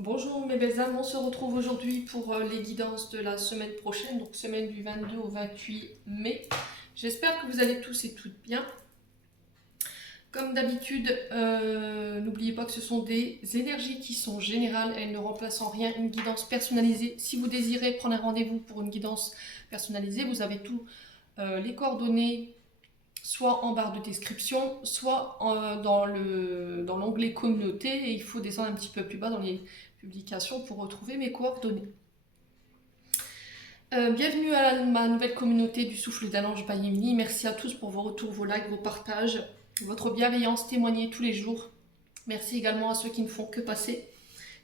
Bonjour mes belles âmes, on se retrouve aujourd'hui pour les guidances de la semaine prochaine, donc semaine du 22 au 28 mai. J'espère que vous allez tous et toutes bien. Comme d'habitude, n'oubliez pas que ce sont des énergies qui sont générales, elles ne remplacent en rien une guidance personnalisée. Si vous désirez prendre un rendez-vous pour une guidance personnalisée, vous avez tous les coordonnées soit en barre de description, soit dans l'onglet communauté, et il faut descendre un petit peu plus bas dans les publications pour retrouver mes coordonnées. Bienvenue à ma nouvelle communauté du Souffle d'un Ange by Emily. Merci à tous pour vos retours, vos likes, vos partages, votre bienveillance témoignée tous les jours. Merci également à ceux qui ne font que passer.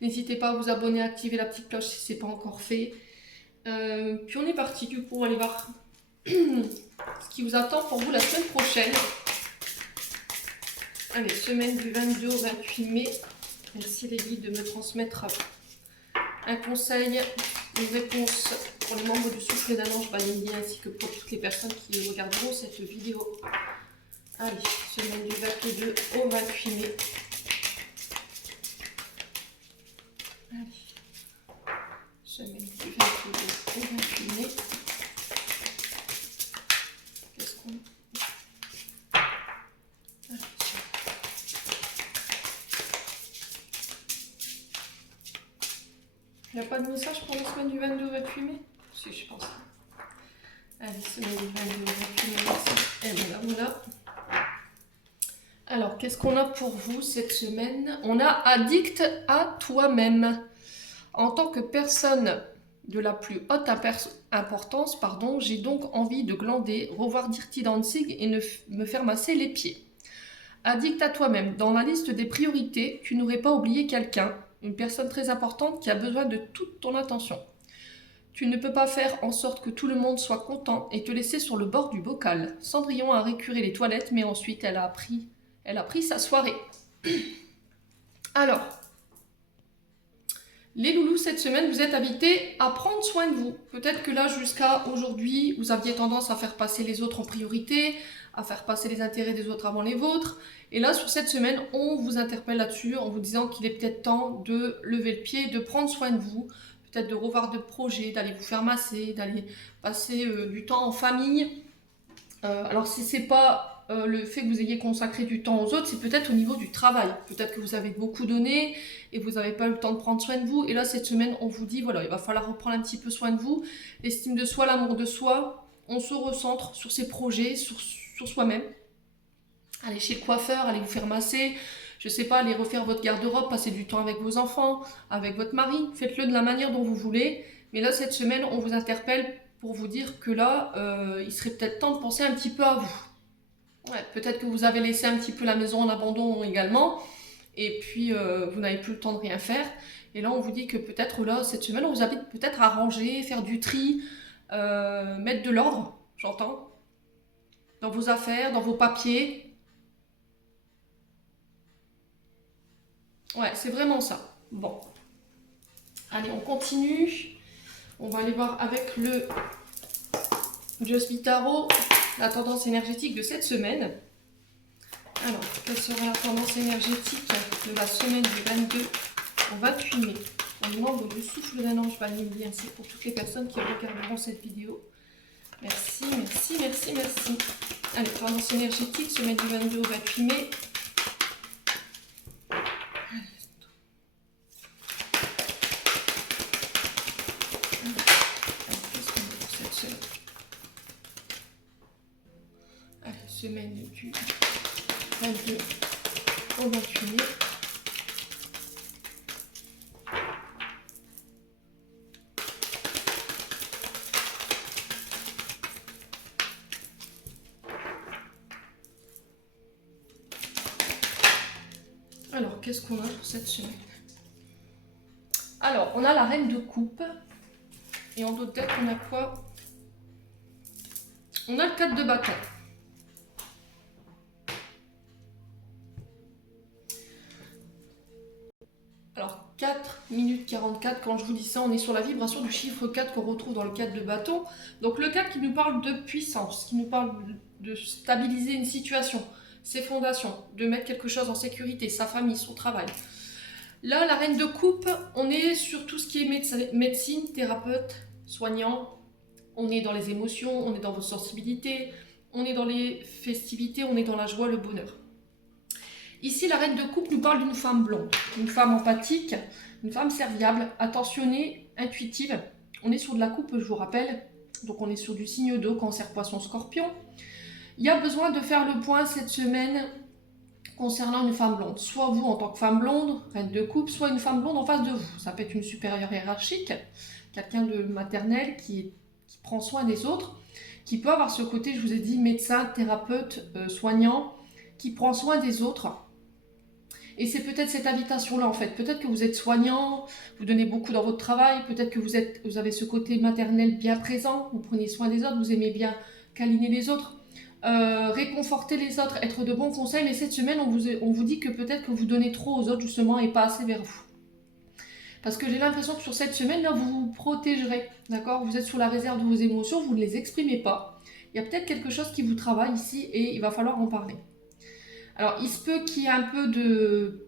N'hésitez pas à vous abonner, à activer la petite cloche si ce n'est pas encore fait. Puis on est parti du coup, on va aller voir ce qui vous attend pour vous la semaine prochaine. Allez, semaine du 22 au 28 mai. Merci les guides de me transmettre un conseil, une réponse pour les membres du Souffle d'un Ange by Emily ainsi que pour toutes les personnes qui regarderont cette vidéo. Allez, semaine du 22 au 28 mai. Allez, semaine du 22 au 28 mai. Qu'est-ce qu'on a? Il n'y a pas de message pour la semaine du 22 au 28 mai? Si, je pense. Allez, semaine du 22 au 28 mai, merci. Et voilà. Alors, qu'est-ce qu'on a pour vous cette semaine? On a addict à toi-même. En tant que personne de la plus haute importance, j'ai donc envie de glander, revoir Dirty Dancing et me faire masser les pieds. Addict à toi-même. Dans la liste des priorités, tu n'aurais pas oublié quelqu'un, une personne très importante qui a besoin de toute ton attention. Tu ne peux pas faire en sorte que tout le monde soit content et te laisser sur le bord du bocal. Cendrillon a récuré les toilettes, mais ensuite elle a pris sa soirée. Alors, les loulous, cette semaine, vous êtes invités à prendre soin de vous. Peut-être que là, jusqu'à aujourd'hui, vous aviez tendance à faire passer les autres en priorité, à faire passer les intérêts des autres avant les vôtres. Et là, sur cette semaine, on vous interpelle là-dessus en vous disant qu'il est peut-être temps de lever le pied, de prendre soin de vous, peut-être de revoir d'autres projets, d'aller vous faire masser, d'aller passer du temps en famille. Alors, si c'est pas le fait que vous ayez consacré du temps aux autres, c'est peut-être au niveau du travail. Peut-être que vous avez beaucoup donné et vous n'avez pas eu le temps de prendre soin de vous. Et là, cette semaine, on vous dit, voilà, il va falloir reprendre un petit peu soin de vous. L'estime de soi, l'amour de soi, on se recentre sur ses projets, sur soi-même. Allez chez le coiffeur, allez vous faire masser, je sais pas, allez refaire votre garde-robe, passer du temps avec vos enfants, avec votre mari. Faites-le de la manière dont vous voulez. Mais là, cette semaine, on vous interpelle pour vous dire que là, il serait peut-être temps de penser un petit peu à vous. Ouais, peut-être que vous avez laissé un petit peu la maison en abandon également, et puis vous n'avez plus le temps de rien faire. Et là, on vous dit que peut-être là, cette semaine, on vous invite peut-être à ranger, faire du tri, mettre de l'ordre, j'entends, dans vos affaires, dans vos papiers. Ouais, c'est vraiment ça. Bon. Allez, on continue. On va aller voir avec le Just Tarot la tendance énergétique de cette semaine. Alors, quelle sera la tendance énergétique de la semaine du 22 au 28 mai pour les membres du Souffle d'un Ange by Emily ainsi pour toutes les personnes qui regarderont cette vidéo. Merci, merci, merci, merci. Allez, tendance énergétique, semaine du 22 au 28 mai. Semaine du 22 au 28 mai. Alors, qu'est-ce qu'on a pour cette semaine? Alors, on a la reine de coupe. Et en d'autres deck, on a quoi? On a le 4 de bâton. Alors, 4 minutes 44, quand je vous dis ça, on est sur la vibration du chiffre 4 qu'on retrouve dans le 4 de bâton. Donc le 4 qui nous parle de puissance, qui nous parle de stabiliser une situation, ses fondations, de mettre quelque chose en sécurité, sa famille, son travail. Là, la reine de coupe, on est sur tout ce qui est médecine, thérapeute, soignant. On est dans les émotions, on est dans vos sensibilités, on est dans les festivités, on est dans la joie, le bonheur. Ici, la reine de coupe nous parle d'une femme blonde, une femme empathique, une femme serviable, attentionnée, intuitive. On est sur de la coupe, je vous rappelle. Donc on est sur du signe d'eau, cancer, poisson, scorpion. Il y a besoin de faire le point cette semaine concernant une femme blonde. Soit vous en tant que femme blonde, reine de coupe, soit une femme blonde en face de vous. Ça peut être une supérieure hiérarchique, quelqu'un de maternel qui prend soin des autres, qui peut avoir ce côté, je vous ai dit, médecin, thérapeute, soignant, qui prend soin des autres. Et c'est peut-être cette invitation-là en fait. Peut-être que vous êtes soignant, vous donnez beaucoup dans votre travail, peut-être que vous avez ce côté maternel bien présent, vous prenez soin des autres, vous aimez bien câliner les autres, réconforter les autres, être de bons conseils. Mais cette semaine, on vous dit que peut-être que vous donnez trop aux autres justement et pas assez vers vous. Parce que j'ai l'impression que sur cette semaine-là, vous vous protégerez, d'accord? Vous êtes sous la réserve de vos émotions, vous ne les exprimez pas. Il y a peut-être quelque chose qui vous travaille ici et il va falloir en parler. Alors, il se peut qu'il y ait un peu de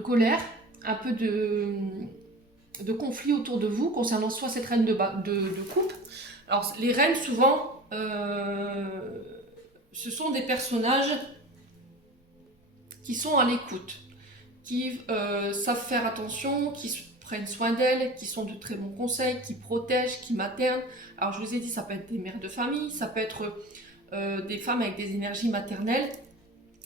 colère, un peu de conflit autour de vous concernant soit cette reine de coupe. Alors, les reines, souvent, ce sont des personnages qui sont à l'écoute, qui savent faire attention, qui prennent soin d'elles, qui sont de très bons conseils, qui protègent, qui maternent. Alors, je vous ai dit, ça peut être des mères de famille, ça peut être des femmes avec des énergies maternelles.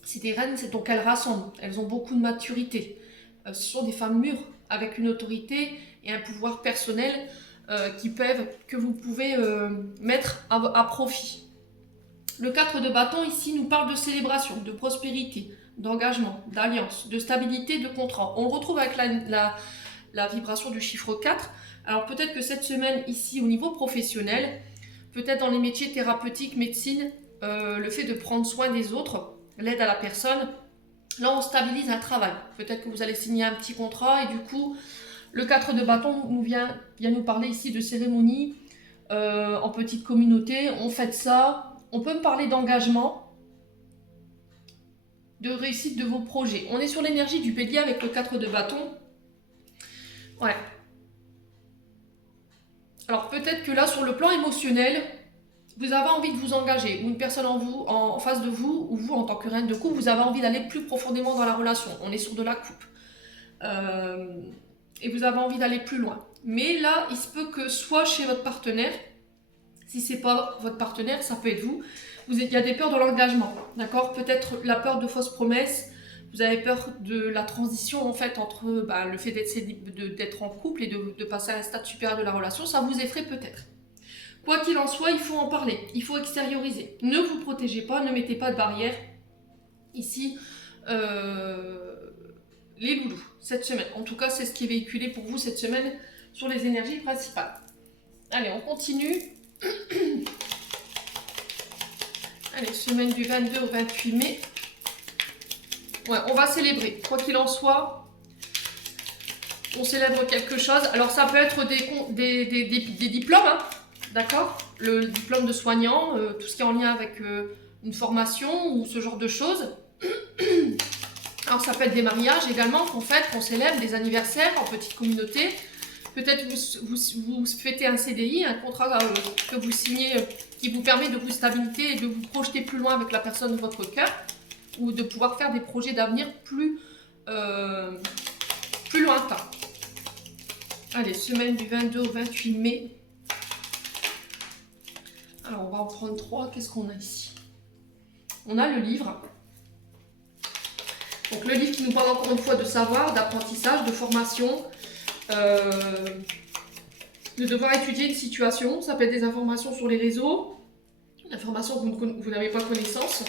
C'est des reines, donc elles rassemblent, elles ont beaucoup de maturité. Ce sont des femmes mûres, avec une autorité et un pouvoir personnel que vous pouvez mettre à profit. Le 4 de bâton ici nous parle de célébration, de prospérité, d'engagement, d'alliance, de stabilité, de contrat. On le retrouve avec la vibration du chiffre 4. Alors peut-être que cette semaine ici au niveau professionnel, peut-être dans les métiers thérapeutiques, médecine, le fait de prendre soin des autres, l'aide à la personne, là on stabilise un travail. Peut-être que vous allez signer un petit contrat et du coup, le 4 de bâton vient nous parler ici de cérémonie en petite communauté. On fête ça. On peut me parler d'engagement, de réussite de vos projets. On est sur l'énergie du bélier avec le 4 de bâton. Ouais. Alors peut-être que là, sur le plan émotionnel, vous avez envie de vous engager, ou une personne en face de vous, ou vous en tant que reine de coupe, vous avez envie d'aller plus profondément dans la relation. On est sur de la coupe. Et vous avez envie d'aller plus loin. Mais là, il se peut que soit chez votre partenaire, si c'est pas votre partenaire, ça peut être vous. Il y a des peurs de l'engagement, d'accord? Peut-être la peur de fausses promesses. Vous avez peur de la transition en fait entre le fait d'être en couple et de passer à un stade supérieur de la relation. Ça vous effraie peut-être. Quoi qu'il en soit, il faut en parler, il faut extérioriser. Ne vous protégez pas, ne mettez pas de barrière. Ici, les loulous, cette semaine. En tout cas, c'est ce qui est véhiculé pour vous cette semaine sur les énergies principales. Allez, on continue. Allez, semaine du 22 au 28 mai. Ouais, on va célébrer. Quoi qu'il en soit, on célèbre quelque chose. Alors, ça peut être des diplômes, hein. D'accord, le diplôme de soignant, tout ce qui est en lien avec une formation ou ce genre de choses. Alors ça peut être des mariages également qu'on fête, qu'on célèbre, des anniversaires en petite communauté. Peut-être vous fêtez un CDI, un contrat que vous signez qui vous permet de vous stabiliser et de vous projeter plus loin avec la personne de votre cœur ou de pouvoir faire des projets d'avenir plus lointains. Allez, semaine du 22 au 28 mai. Alors, on va en prendre 3. Qu'est-ce qu'on a ici? On a le livre. Donc, le livre qui nous parle encore une fois de savoir, d'apprentissage, de formation, de devoir étudier une situation. Ça peut être des informations sur les réseaux, informations que vous n'avez pas connaissance.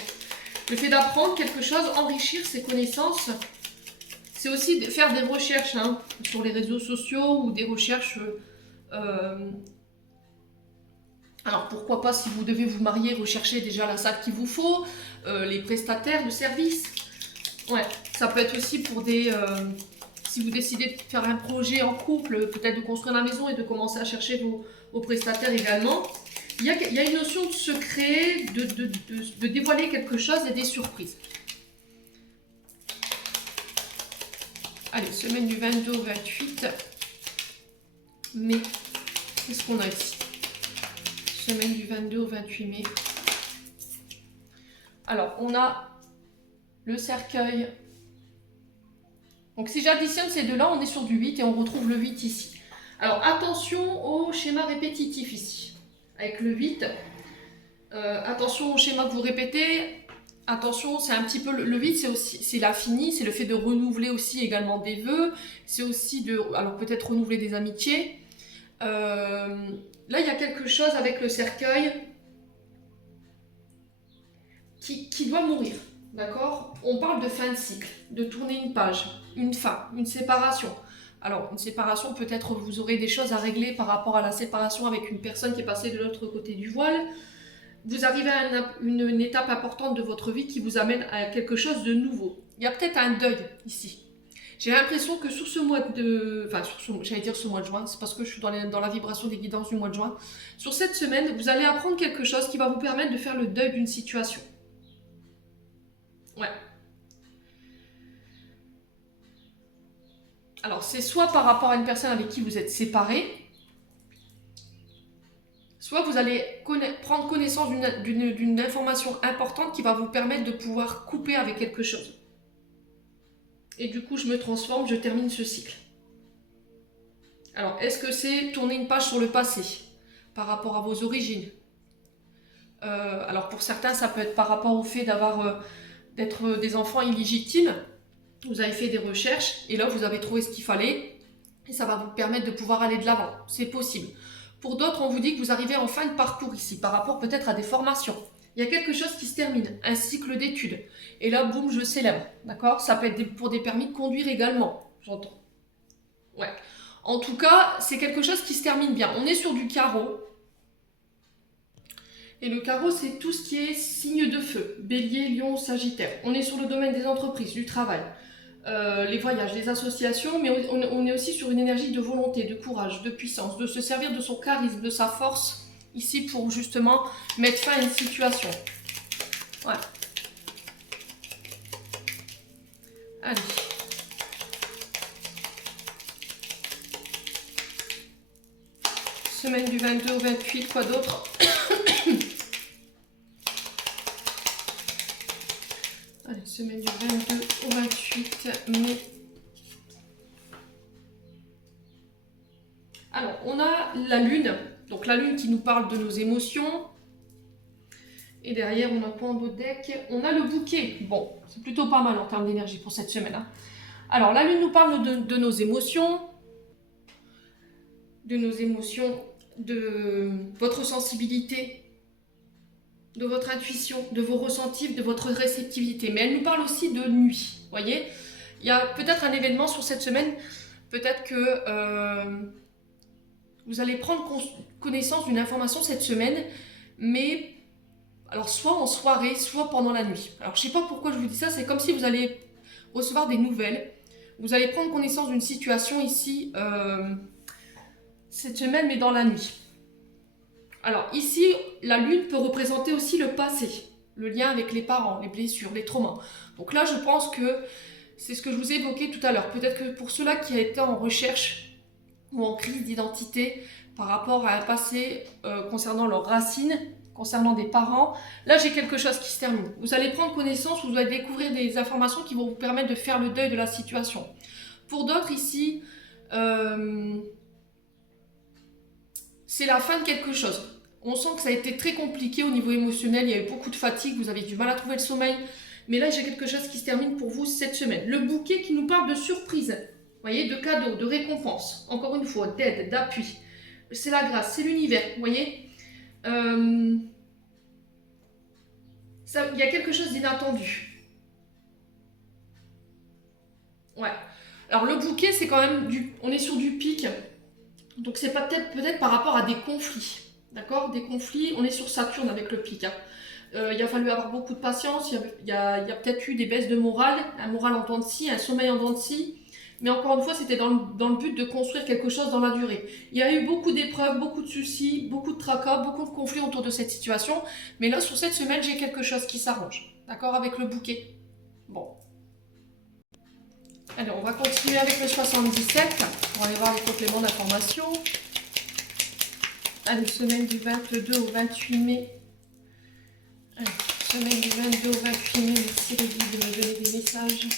Le fait d'apprendre quelque chose, enrichir ses connaissances, c'est aussi faire des recherches sur les réseaux sociaux ou des recherches... Alors pourquoi pas, si vous devez vous marier, rechercher déjà la salle qu'il vous faut, les prestataires de services. Ouais, ça peut être aussi pour si vous décidez de faire un projet en couple, peut-être de construire la maison et de commencer à chercher vos prestataires également. Il y a une notion de secret, de dévoiler quelque chose et des surprises. Allez, semaine du 22 au 28 mai. Qu'est-ce qu'on a ici? Semaine du 22 au 28 mai. Alors, on a le cercueil. Donc, si j'additionne ces deux-là, on est sur du 8 et on retrouve le 8 ici. Alors, attention au schéma répétitif ici. Avec le 8, attention au schéma que vous répétez. Attention, c'est un petit peu le 8, c'est l'infini, c'est le fait de renouveler aussi également des vœux. C'est aussi de, alors peut-être renouveler des amitiés. Là, il y a quelque chose avec le cercueil qui doit mourir, d'accord? On parle de fin de cycle, de tourner une page, une fin, une séparation. Alors, une séparation, peut-être vous aurez des choses à régler par rapport à la séparation avec une personne qui est passée de l'autre côté du voile. Vous arrivez à une étape importante de votre vie qui vous amène à quelque chose de nouveau. Il y a peut-être un deuil ici. J'ai l'impression que sur ce mois de... Enfin, j'allais dire ce mois de juin, c'est parce que je suis dans la vibration des guidances du mois de juin. Sur cette semaine, vous allez apprendre quelque chose qui va vous permettre de faire le deuil d'une situation. Ouais. Alors, c'est soit par rapport à une personne avec qui vous êtes séparés, soit vous allez prendre connaissance d'une information importante qui va vous permettre de pouvoir couper avec quelque chose. Et du coup, je me transforme, je termine ce cycle. Alors, est-ce que c'est tourner une page sur le passé, par rapport à vos origines? Alors, pour certains, ça peut être par rapport au fait d'être des enfants illégitimes. Vous avez fait des recherches, et là, vous avez trouvé ce qu'il fallait, et ça va vous permettre de pouvoir aller de l'avant. C'est possible. Pour d'autres, on vous dit que vous arrivez en fin de parcours ici, par rapport peut-être à des formations. Il y a quelque chose qui se termine, un cycle d'études. Et là, boum, je célèbre, d'accord? Ça peut être pour des permis de conduire également, j'entends. Ouais. En tout cas, c'est quelque chose qui se termine bien. On est sur du carreau. Et le carreau, c'est tout ce qui est signe de feu. Bélier, Lion, Sagittaire. On est sur le domaine des entreprises, du travail. Les voyages, les associations, mais on est aussi sur une énergie de volonté, de courage, de puissance, de se servir de son charisme, de sa force, ici pour justement mettre fin à une situation. Ouais. Allez. Semaine du 22 au 28, quoi d'autre? Allez, semaine du 22 au 28 mai. Alors, on a la lune. Donc, la lune qui nous parle de nos émotions. Et derrière, on a quoi en beau deck? On a le bouquet. Bon, c'est plutôt pas mal en termes d'énergie pour cette semaine. Hein. Alors, la lune nous parle de nos émotions. De nos émotions, de votre sensibilité, de votre intuition, de vos ressentis, de votre réceptivité. Mais elle nous parle aussi de nuit, vous voyez? Il y a peut-être un événement sur cette semaine, peut-être que vous allez prendre connaissance d'une information cette semaine, mais alors soit en soirée, soit pendant la nuit. Alors je ne sais pas pourquoi je vous dis ça, c'est comme si vous allez recevoir des nouvelles, vous allez prendre connaissance d'une situation ici cette semaine, mais dans la nuit. Alors ici, la lune peut représenter aussi le passé, le lien avec les parents, les blessures, les traumas. Donc là, je pense que c'est ce que je vous ai évoqué tout à l'heure. Peut-être que pour ceux-là qui ont été en recherche ou en crise d'identité par rapport à un passé concernant leurs racines, concernant des parents, là j'ai quelque chose qui se termine. Vous allez prendre connaissance, vous allez découvrir des informations qui vont vous permettre de faire le deuil de la situation. Pour d'autres ici, c'est la fin de quelque chose. On sent que ça a été très compliqué au niveau émotionnel, il y a eu beaucoup de fatigue, vous avez du mal à trouver le sommeil. Mais là, j'ai quelque chose qui se termine pour vous cette semaine. Le bouquet qui nous parle de surprise, vous voyez, de cadeaux, de récompenses, encore une fois, d'aide, d'appui. C'est la grâce, c'est l'univers, vous voyez. Il y a quelque chose d'inattendu. Ouais. Alors le bouquet, c'est quand même on est sur du pic. Donc c'est peut-être par rapport à des conflits. D'accord? Des conflits, on est sur Saturne avec le pic. Hein. Il a fallu avoir beaucoup de patience, il y a peut-être eu des baisses de morale, un moral en dents de scie, un sommeil en dents de scie, mais encore une fois, c'était dans le but de construire quelque chose dans la durée. Il y a eu beaucoup d'épreuves, beaucoup de soucis, beaucoup de tracas, beaucoup de conflits autour de cette situation, mais là, sur cette semaine, j'ai quelque chose qui s'arrange, d'accord, avec le bouquet. Bon. Allez, on va continuer avec le 77 pour aller voir les compléments d'information. Allez, semaine du 22 au 28 mai. Allez, semaine du 22 au 28 mai, merci les guides de me donner des messages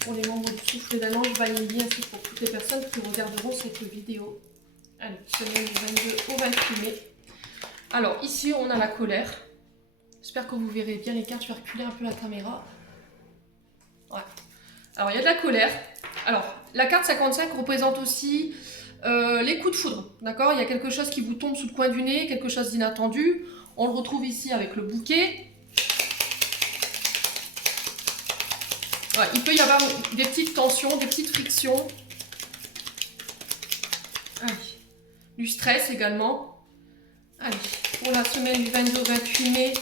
pour les membres du Souffle d'un Ange Vanille, ainsi que pour toutes les personnes qui regarderont cette vidéo. Allez, semaine du 22 au 28 mai. Alors, ici, on a la colère. J'espère que vous verrez bien les cartes. Je vais reculer un peu la caméra. Ouais. Alors, il y a de la colère. Alors, la carte 55 représente aussi les coups de foudre. D'accord? Il y a quelque chose qui vous tombe sous le coin du nez, quelque chose d'inattendu. On le retrouve ici avec le bouquet. Ouais, il peut y avoir des petites tensions, des petites frictions. Allez. Du stress également. Allez, pour la semaine du 22 au 28 mai.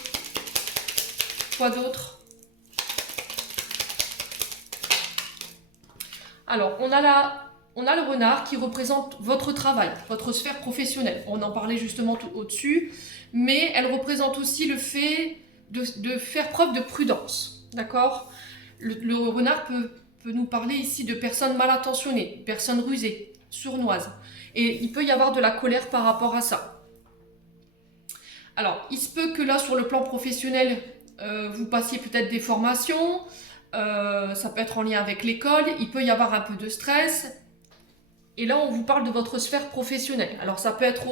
Quoi d'autre? Alors, on a le renard qui représente votre travail, votre sphère professionnelle. On en parlait justement tout au-dessus, mais elle représente aussi le fait de faire preuve de prudence. D'accord? Le renard peut nous parler ici de personnes mal intentionnées, personnes rusées, sournoises. Et il peut y avoir de la colère par rapport à ça. Alors, il se peut que là, sur le plan professionnel, vous passiez peut-être des formations, ça peut être en lien avec l'école, il peut y avoir un peu de stress. Et là, on vous parle de votre sphère professionnelle. Alors, ça peut être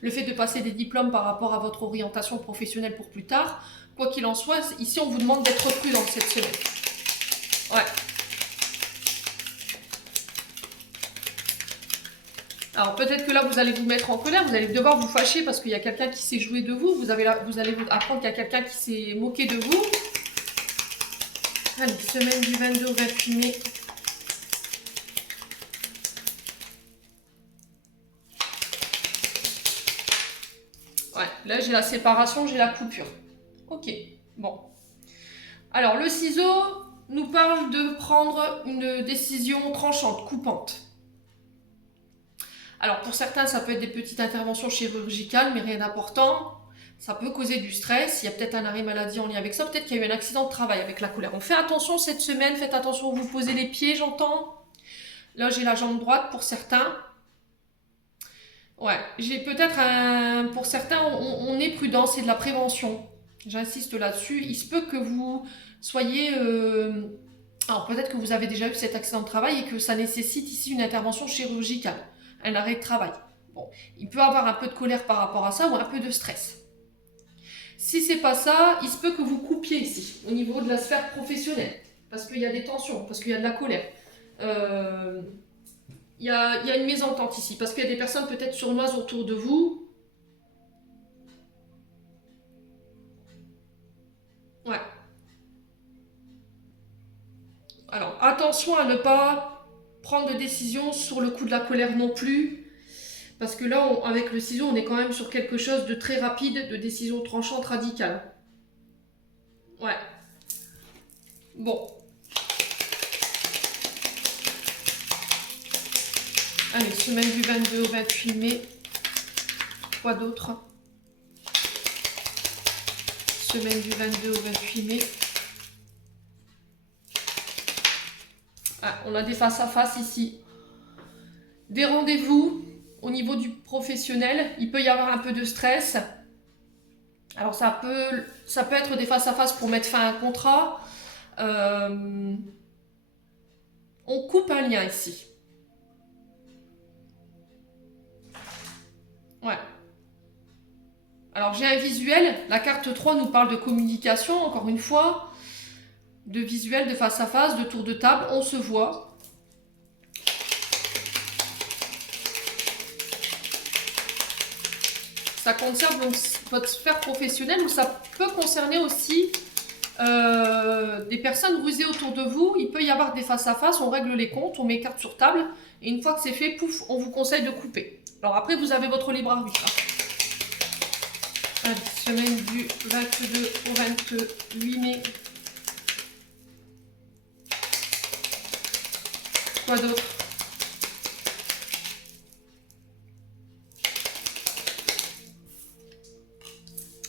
le fait de passer des diplômes par rapport à votre orientation professionnelle pour plus tard. Quoi qu'il en soit, ici, on vous demande d'être prudent cette semaine. Ouais. Alors, peut-être que là, vous allez vous mettre en colère, vous allez devoir vous fâcher parce qu'il y a quelqu'un qui s'est joué de vous. Vous allez apprendre qu'il y a quelqu'un qui s'est moqué de vous. Allez, semaine du 22 au 28 mai. Ouais, là j'ai la séparation, j'ai la coupure. Ok, bon. Alors le ciseau nous parle de prendre une décision tranchante, coupante. Alors pour certains, ça peut être des petites interventions chirurgicales, mais rien d'important. Ça peut causer du stress, il y a peut-être un arrêt maladie en lien avec ça, peut-être qu'il y a eu un accident de travail avec la colère. On fait attention cette semaine, faites attention où vous posez les pieds, j'entends. Là j'ai la jambe droite pour certains. Ouais, j'ai peut-être un... Pour certains, on est prudent, c'est de la prévention. J'insiste là-dessus. Il se peut que vous soyez... Alors peut-être que vous avez déjà eu cet accident de travail et que ça nécessite ici une intervention chirurgicale, un arrêt de travail. Bon, il peut avoir un peu de colère par rapport à ça ou un peu de stress. Si c'est pas ça, il se peut que vous coupiez ici, au niveau de la sphère professionnelle, parce qu'il y a des tensions, parce qu'il y a de la colère. Il y a une mésentente ici, parce qu'il y a des personnes peut-être sournoises autour de vous. Ouais. Alors, attention à ne pas prendre de décision sur le coup de la colère non plus. Parce que là, avec le ciseau, on est quand même sur quelque chose de très rapide, de décision tranchante, radicale. Ouais. Bon. Allez, semaine du 22 au 28 mai. Quoi d'autre? Semaine du 22 au 28 mai. Ah, on a des face-à-face ici. Des rendez-vous au niveau du professionnel. Il peut y avoir un peu de stress. Alors ça peut être des face-à-face pour mettre fin à un contrat. On coupe un lien ici. Ouais. Alors j'ai un visuel. La carte 3 nous parle de communication, encore une fois. De visuel, de face-à-face, de tour de table. On se voit. Ça concerne donc votre sphère professionnelle ou ça peut concerner aussi des personnes rusées autour de vous. Il peut y avoir des face-à-face, on règle les comptes, on met carte sur table et une fois que c'est fait, pouf, on vous conseille de couper. Alors après, vous avez votre libre arbitre. Allez, semaine du 22 au 28 mai. Quoi d'autre?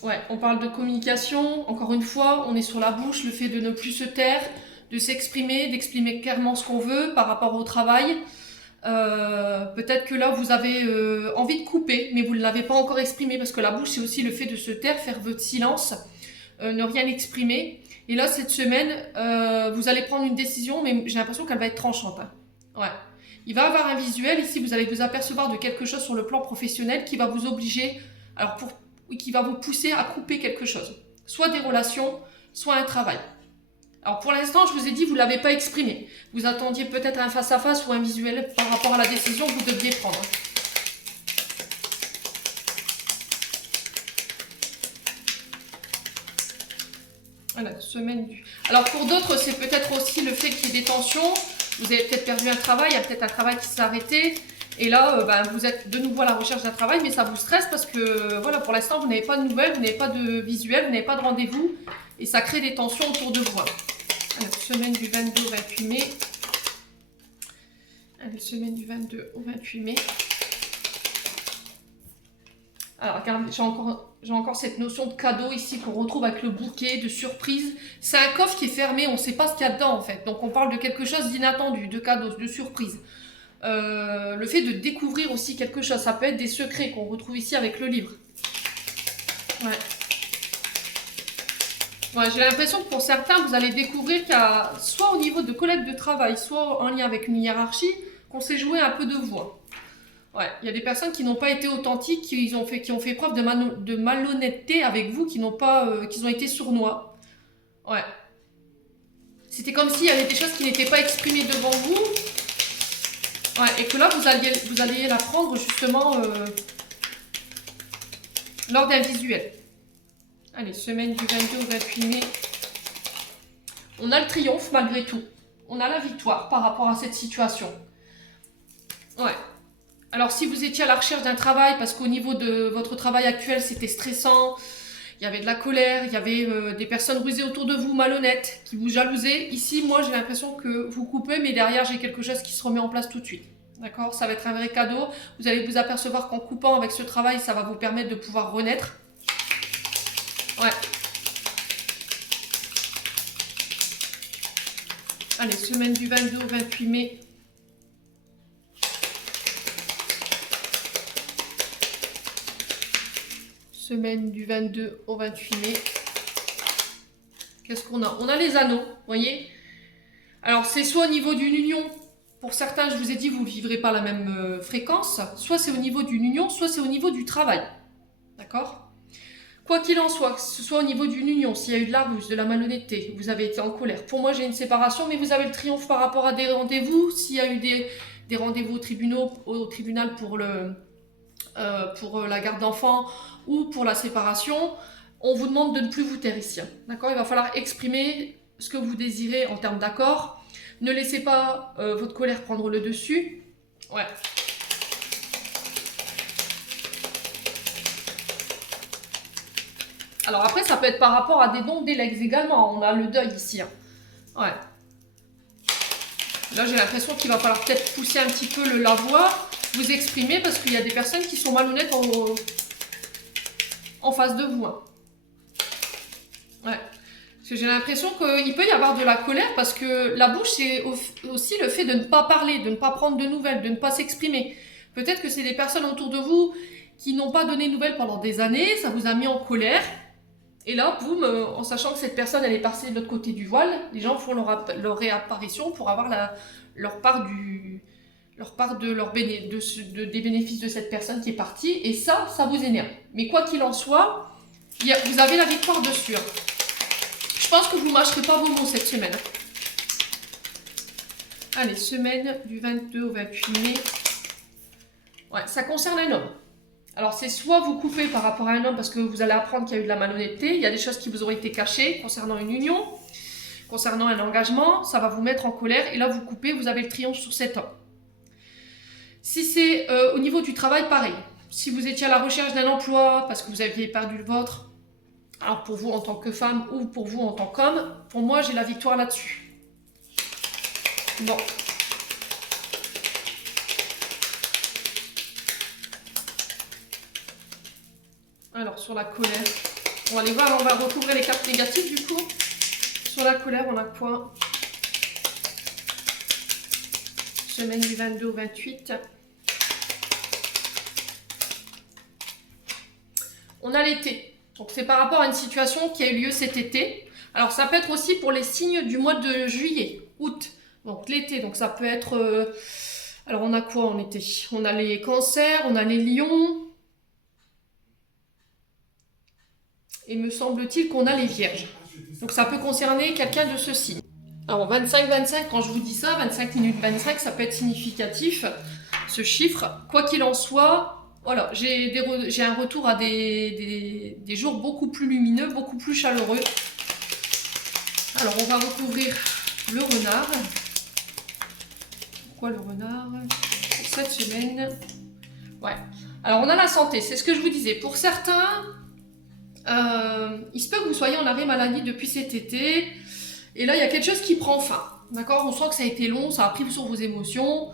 Ouais, on parle de communication. Encore une fois, on est sur la bouche, le fait de ne plus se taire, de s'exprimer, d'exprimer clairement ce qu'on veut par rapport au travail. Peut-être que là vous avez envie de couper, mais vous ne l'avez pas encore exprimé, parce que la bouche c'est aussi le fait de se taire, faire votre silence, ne rien exprimer. Et là cette semaine, vous allez prendre une décision, mais j'ai l'impression qu'elle va être tranchante. Hein. Ouais. Il va y avoir un visuel ici, vous allez vous apercevoir de quelque chose sur le plan professionnel qui va vous obliger, qui va vous pousser à couper quelque chose. Soit des relations, soit un travail. Alors pour l'instant, je vous ai dit, vous ne l'avez pas exprimé. Vous attendiez peut-être un face-à-face ou un visuel par rapport à la décision que vous deviez prendre. Voilà, semaine du... Alors pour d'autres, c'est peut-être aussi le fait qu'il y ait des tensions. Vous avez peut-être perdu un travail, il y a peut-être un travail qui s'est arrêté. Et là, vous êtes de nouveau à la recherche d'un travail, mais ça vous stresse parce que voilà, pour l'instant, vous n'avez pas de nouvelles, vous n'avez pas de visuel, vous n'avez pas de rendez-vous. Et ça crée des tensions autour de vous. Alors, semaine du 22 au 28 mai. Allez, semaine du 22 au 28 mai. Alors, regardez, j'ai encore cette notion de cadeau ici qu'on retrouve avec le bouquet, de surprise. C'est un coffre qui est fermé, on ne sait pas ce qu'il y a dedans en fait. Donc, on parle de quelque chose d'inattendu, de cadeau, de surprise. Le fait de découvrir aussi quelque chose, ça peut être des secrets qu'on retrouve ici avec le livre. Ouais. Ouais, j'ai l'impression que pour certains, vous allez découvrir qu'il y a, soit au niveau de collègues de travail, soit en lien avec une hiérarchie, qu'on s'est joué un peu de voix. Ouais, il y a des personnes qui n'ont pas été authentiques, qui ont fait preuve de malhonnêteté avec vous, qui ont été sournois. Ouais. C'était comme s'il y avait des choses qui n'étaient pas exprimées devant vous. Ouais, et que là, vous alliez l'apprendre justement lors d'un visuel. Allez, semaine du 22 au 28 mai. On a le triomphe malgré tout. On a la victoire par rapport à cette situation. Ouais. Alors, si vous étiez à la recherche d'un travail, parce qu'au niveau de votre travail actuel, c'était stressant, il y avait de la colère, il y avait des personnes rusées autour de vous, malhonnêtes, qui vous jalousaient. Ici, moi, j'ai l'impression que vous coupez, mais derrière, j'ai quelque chose qui se remet en place tout de suite. D'accord? Ça va être un vrai cadeau. Vous allez vous apercevoir qu'en coupant avec ce travail, ça va vous permettre de pouvoir renaître. Ouais. Allez, semaine du 22 au 28 mai. Semaine du 22 au 28 mai. Qu'est-ce qu'on a? On a les anneaux, vous voyez? Alors, c'est soit au niveau d'une union. Pour certains, je vous ai dit, vous ne vivrez pas la même fréquence. Soit c'est au niveau d'une union, soit c'est au niveau du travail. D'accord? Quoi qu'il en soit, que ce soit au niveau d'une union, s'il y a eu de la ruse, de la malhonnêteté, vous avez été en colère. Pour moi, j'ai une séparation, mais vous avez le triomphe par rapport à des rendez-vous. S'il y a eu des rendez-vous au tribunal pour la garde d'enfants ou pour la séparation, on vous demande de ne plus vous taire ici. D'accord? Il va falloir exprimer ce que vous désirez en termes d'accord. Ne laissez pas votre colère prendre le dessus. Ouais. Alors après, ça peut être par rapport à des dons, des legs également. On a le deuil ici. Hein. Ouais. Là, j'ai l'impression qu'il va falloir peut-être pousser un petit peu la voix, vous exprimer, parce qu'il y a des personnes qui sont malhonnêtes en face de vous. Hein. Ouais. Parce que j'ai l'impression qu'il peut y avoir de la colère, parce que la bouche, c'est aussi le fait de ne pas parler, de ne pas prendre de nouvelles, de ne pas s'exprimer. Peut-être que c'est des personnes autour de vous qui n'ont pas donné de nouvelles pendant des années, ça vous a mis en colère. Et là, boum, en sachant que cette personne, elle est passée de l'autre côté du voile, les gens font leur réapparition pour avoir leur part des bénéfices de cette personne qui est partie. Et ça vous énerve. Mais quoi qu'il en soit, vous avez la victoire dessus. Hein. Je pense que vous ne mâcherez pas vos mots cette semaine. Allez, semaine du 22 au 28 mai. Ouais, ça concerne un homme. Alors, c'est soit vous coupez par rapport à un homme parce que vous allez apprendre qu'il y a eu de la malhonnêteté, il y a des choses qui vous auraient été cachées concernant une union, concernant un engagement, ça va vous mettre en colère et là, vous coupez, vous avez le triomphe sur cet homme. Si c'est au niveau du travail, pareil. Si vous étiez à la recherche d'un emploi parce que vous aviez perdu le vôtre, alors pour vous en tant que femme ou pour vous en tant qu'homme, pour moi, j'ai la victoire là-dessus. Bon. Alors, sur la colère, on va aller voir, on va recouvrir les cartes négatives du coup. Sur la colère, on a quoi? semaine du 22 au 28. On a l'été. Donc c'est par rapport à une situation qui a eu lieu cet été. Alors ça peut être aussi pour les signes du mois de juillet, août. Donc l'été, donc ça peut être... alors on a quoi en été? On a les cancers, on a les lions. Et me semble-t-il qu'on a les vierges. Donc ça peut concerner quelqu'un de ce signe. Alors 25-25, quand je vous dis ça, 25 minutes 25, ça peut être significatif, ce chiffre. Quoi qu'il en soit... Voilà, j'ai un retour à des jours beaucoup plus lumineux, beaucoup plus chaleureux. Alors, on va recouvrir le renard. Pourquoi le renard? Pour cette semaine. Ouais. Alors, on a la santé, c'est ce que je vous disais. Pour certains, il se peut que vous soyez en arrêt maladie depuis cet été. Et là, il y a quelque chose qui prend fin. D'accord? On sent que ça a été long, ça a pris sur vos émotions.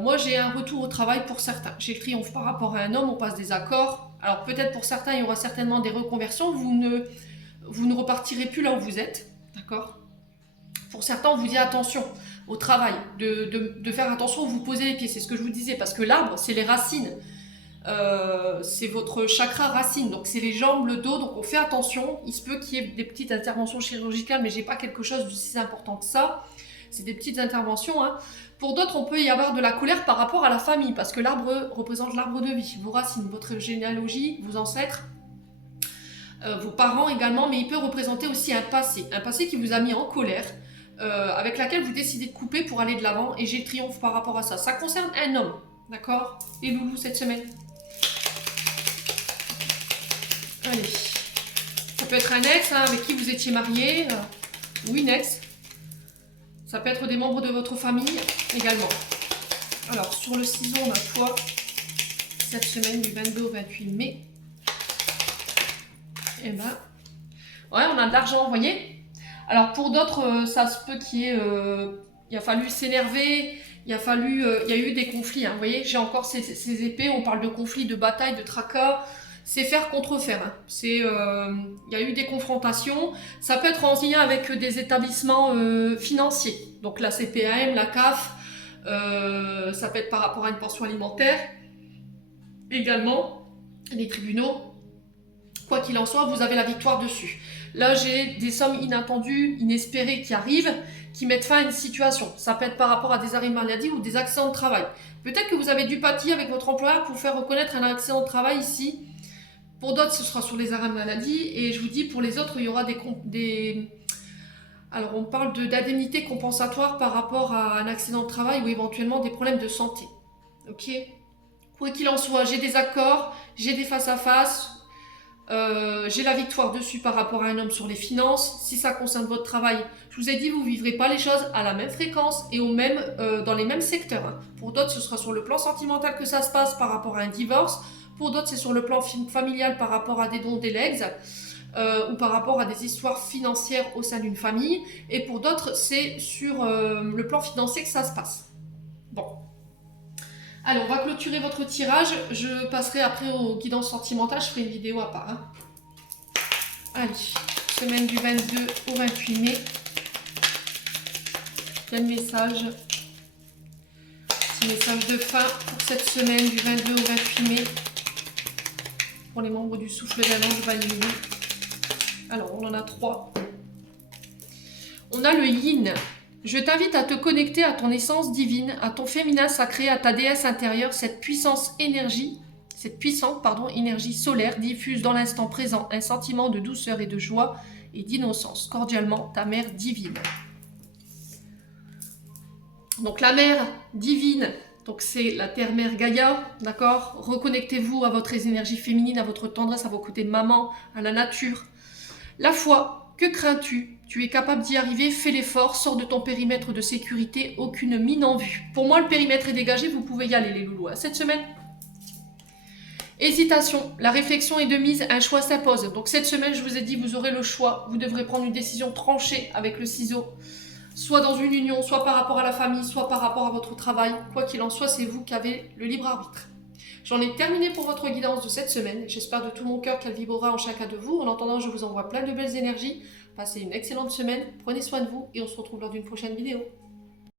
Moi j'ai un retour au travail pour certains, j'ai le triomphe par rapport à un homme, on passe des accords, alors peut-être pour certains il y aura certainement des reconversions, vous ne repartirez plus là où vous êtes, d'accord? Pour certains on vous dit attention au travail, de faire attention où vous posez les pieds, c'est ce que je vous disais, parce que l'arbre c'est les racines, c'est votre chakra racine, donc c'est les jambes, le dos, donc on fait attention, il se peut qu'il y ait des petites interventions chirurgicales, mais j'ai pas quelque chose de si important que ça, c'est des petites interventions, hein. Pour d'autres, on peut y avoir de la colère par rapport à la famille, parce que l'arbre représente l'arbre de vie, vos racines, votre généalogie, vos ancêtres, vos parents également, mais il peut représenter aussi un passé qui vous a mis en colère, avec laquelle vous décidez de couper pour aller de l'avant, et j'ai le triomphe par rapport à ça. Ça concerne un homme, d'accord? Les loulous cette semaine. Allez. Ça peut être un ex, hein, avec qui vous étiez marié, ou une ex. Ça peut être des membres de votre famille également. Alors, sur le ciseau, on a quoi cette semaine du 22 au 28 mai? Eh ben, ouais, on a de l'argent, vous voyez? Alors, pour d'autres, ça se peut qu'il y ait... il a fallu s'énerver, il y a eu des conflits, hein, vous voyez? J'ai encore ces épées, on parle de conflits, de batailles, de tracas. C'est faire contre faire. Hein. Il y a eu des confrontations. Ça peut être en lien avec des établissements financiers. Donc la CPAM, la CAF, ça peut être par rapport à une pension alimentaire. Également, les tribunaux. Quoi qu'il en soit, vous avez la victoire dessus. Là, j'ai des sommes inattendues, inespérées qui arrivent, qui mettent fin à une situation. Ça peut être par rapport à des arrêts maladie ou des accidents de travail. Peut-être que vous avez dû pâtir avec votre employeur pour faire reconnaître un accident de travail ici. Pour d'autres, ce sera sur les arrêts maladie. Et je vous dis, pour les autres, il y aura alors, on parle d'indemnités compensatoires par rapport à un accident de travail ou éventuellement des problèmes de santé. Ok? Quoi qu'il en soit, j'ai des accords, j'ai des face-à-face, j'ai la victoire dessus par rapport à un homme sur les finances. Si ça concerne votre travail, je vous ai dit, vous ne vivrez pas les choses à la même fréquence et dans les mêmes secteurs. Hein. Pour d'autres, ce sera sur le plan sentimental que ça se passe par rapport à un divorce. Pour d'autres, c'est sur le plan familial par rapport à des dons, des legs, ou par rapport à des histoires financières au sein d'une famille. Et pour d'autres, c'est sur le plan financier que ça se passe. Bon. Allez, on va clôturer votre tirage. Je passerai après aux guidances sentimentales. Je ferai une vidéo à part. Hein. Allez, semaine du 22 au 28 mai. Quel message? Petit message de fin pour cette semaine du 22 au 28 mai. Pour les membres du souffle d'un ange validé. Alors, on en a 3. On a le yin. Je t'invite à te connecter à ton essence divine, à ton féminin sacré, à ta déesse intérieure, cette puissante énergie solaire diffuse dans l'instant présent un sentiment de douceur et de joie et d'innocence. Cordialement, ta mère divine. Donc la mère divine, donc c'est la terre-mère Gaïa, d'accord? Reconnectez-vous à votre énergie féminine, à votre tendresse, à vos côtés maman, à la nature. La foi, que crains-tu? Tu es capable d'y arriver, fais l'effort, sors de ton périmètre de sécurité, aucune mine en vue. Pour moi, le périmètre est dégagé, vous pouvez y aller les loulous. Cette semaine, hésitation, la réflexion est de mise, un choix s'impose. Donc cette semaine, je vous ai dit, vous aurez le choix, vous devrez prendre une décision tranchée avec le ciseau. Soit dans une union, soit par rapport à la famille, soit par rapport à votre travail. Quoi qu'il en soit, c'est vous qui avez le libre arbitre. J'en ai terminé pour votre guidance de cette semaine. J'espère de tout mon cœur qu'elle vibrera en chacun de vous. En attendant, je vous envoie plein de belles énergies. Passez une excellente semaine, prenez soin de vous et on se retrouve lors d'une prochaine vidéo.